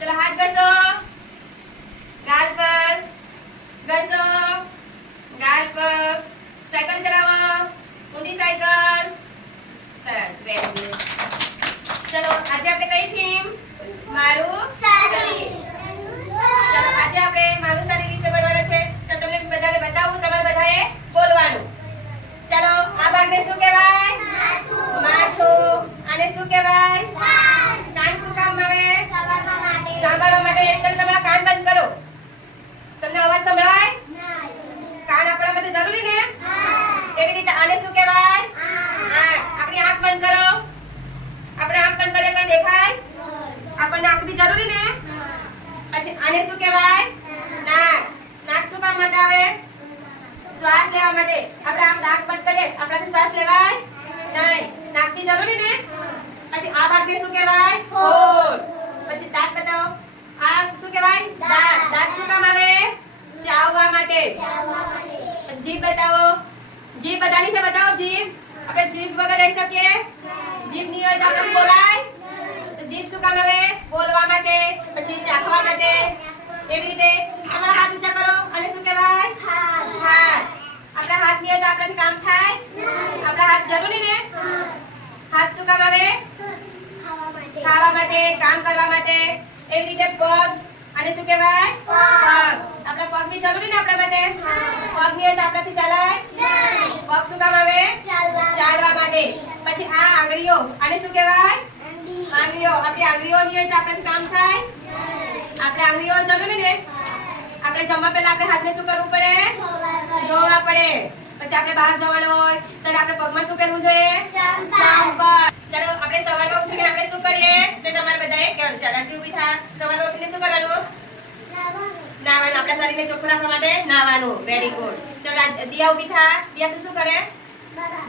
चलो हाथ घसो, गाल पर घसो, गाल पर साइकिल चलाવો, ઊંધી સાયકલ. સરસ, વેરી ગુડ. ચલો આજે આપણે કઈ થીમ? મારું શરીર. ચલો આજે આપણે મારું શરીર વિશે ભણવાનું છે. તો તમને બધાને બતાવું, તમારે બધાએ બોલવાનું. ચલો આ ભાગને શું કહેવાય? માથું. આને શું કહેવાય? કાન શું કામ આવે? સાંભળવા માટે. ચલો તમારા કાન બંધ કરો. તમને અવાજ સંભળાય? કાન આપણા માટે જરૂરી ને? એવી રીતે આને શું કહેવાય? આંખ. આપણી આંખ બંધ કરો. આપણે આંખ બંધ કરીએ કઈ દેખાય? આપણને આંખ બી જરૂરી ને? પછી આને શું કહેવાય? નાક. નાક શું કામ માટે આવે? શ્વાસ લેવા માટે. આપણે આમ નાક બંધ કરીએ આપણાથી શ્વાસ લેવાય નહીં. નાક બી જરૂરી ને? પછી આ ભાગને શું કહેવાય? હોઠ. પછી દાંત બતાવો. આ શું કહેવાય? દાંત. દાંત શું કામ આવે? ચાવવા માટે. જીભ બતાવો. જીભ બધાની છે, બતાવો જીભ. આપણે જીભ વગર રહી શકીએ? જીભ નહીં હોય તો આપણે બોલાય? જીભ શું કામ આવે? બોલવા માટે. પછી ચાખવા માટે. એવી રીતે તમારા હાથ ઊંચા કરો. અને શું કહેવાય? હાથ. આપણા હાથ નહીં હોય તો આપણાથી કામ થાય? આપણા હાથ જરૂરી ને? હાથ શું કામ આવે? ખાવા માટે, કામ કરવા માટે. એવી રીતે પગ. અને શું કહેવાય? પગ. આપણા પગ બી જરૂરી ને આપણા માટે? પગ નહીં હોય તો આપણાથી ચાલાય? પગ શું કામ આવે? ચાલવા માટે. પછી આ આંગળીઓ. આને શું કહેવાય? આંગળીઓ. આપણી આંગળીઓ નહીં હોય તો આપણાથી કામ થાય? આપણે આંગળીઓ જરૂરી ને? આપણે જમવા પહેલા આપણે હાથને શું કરવું પડે? ધોવા પડે. પછી આપણે બહાર જવાનું હોય તો આપણે પગમાં શું પહેરવું જોઈએ? ચંપલ. ચાલો આપણે સવારમાં ઉઠીને આપણે શું કરીએ? તો તમારે બધાએ કહેવાનું. ચાલો હજી ઊભી થા. સવારમાં ઉઠીને શું કરવાનું? નાવાનું. આપણા શરીરને ચોખ્ખું રાખવા માટે નાવાનું. Very good. ચાલો દિયા ઊભી થા. દિયા તું શું કરે?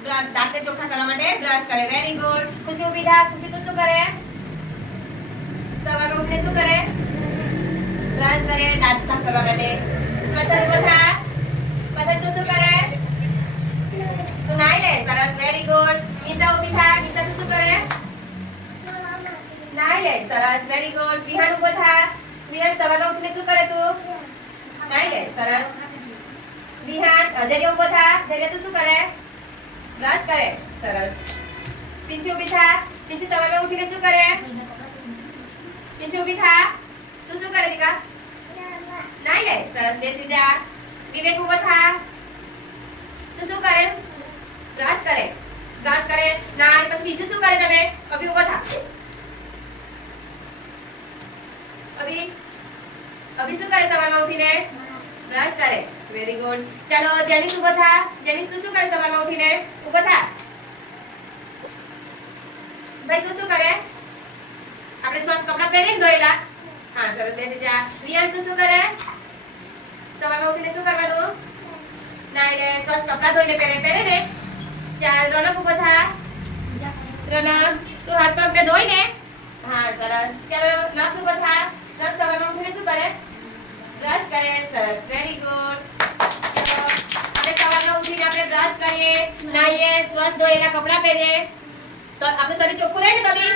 બ્રશ. દાંતને ચોખ્ખા કરવા માટે બ્રશ કરે. Very good. ખુશી ઊભી થા. ખુશી તું શું કરે? સવારમાં ઉઠીને શું કરે? બ્રશ કરે દાંત સાફ કરવા માટે. પથર ઊભો થા. પથર તું શું કરે? તું નાઈ લે. સરસ, વેરી ગુડ. નિશા ઊભી થા. નિશા તું શું કરે? નાઈ લે. સરસ, વેરી ગુડ. વિહાન ઊભો થા. વિહાન સવારમાં ઉઠીને શું કરે તું? નાઈ લે. સરસ. વિહાન ધૈર્ય ઊભો થા. ધૈર્ય તું શું કરે? બ્રશ કરે. સરસ. પિંચી ઊભી થા. પિંચી સવારમાં ઉઠીને શું કરે? પિંચી ઊભી થા. તું શું કરે દીકા? નાઈ લે. સરસ, બેસી જા. વિવેક ઊભો થા. તું શું કરે? બ્રશ કરે. બ્રશ કરે. નાઈ. પછી બીજું શું કરે તમે? અભી ઊભો થા. અભી શું કરે સવારમાં ઉઠીને? બ્રશ કરે. Very good. ચાલો જેનિસ ઊભો થા. જેનિસ તું શું કરે સવારમાં ઉઠીને? ઊભો થા. ભાઈ તું શું કરે? આપણે સ્વચ્છ કપડાં પહેરીને ધોયેલા. હા સરસ, બેસી જા. વિયાન તું શું કરે? સવારમાં ઉઠીને શું કરવાનું? નાઈ લે. સ્વચ્છ કપડાં ધોઈને પહેરે ને. ચાલ રોનક ઊભો થા. રોનક તું હાથ પગ ધોઈ ને. હા સરસ. ચાલો નક્ષ ઊભો થા. નક્ષ સવારમાં ઉઠીને શું કરે? બ્રશ કરે. સરસ, વેરી ગુડ. ચલો આપણે સવારમાં ઉઠીને આપણે બ્રશ કરીએ, નાહીએ, સ્વચ્છ ધોયેલા કપડાં પહેરીએ તો આપણું શરીર ચોખ્ખું રહે ને? તો બી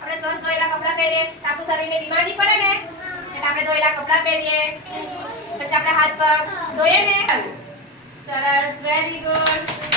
આપણે સ્વચ્છ ધોયેલા કપડાં પહેરીએ તો આપણું શરીરને બીમારી પડે ને? એટલે આપણે ધોયેલા કપડાં પહેરીએ. પછી આપણે હાથ પગ ધોઈએ ને. સરસ, વેરી ગુડ.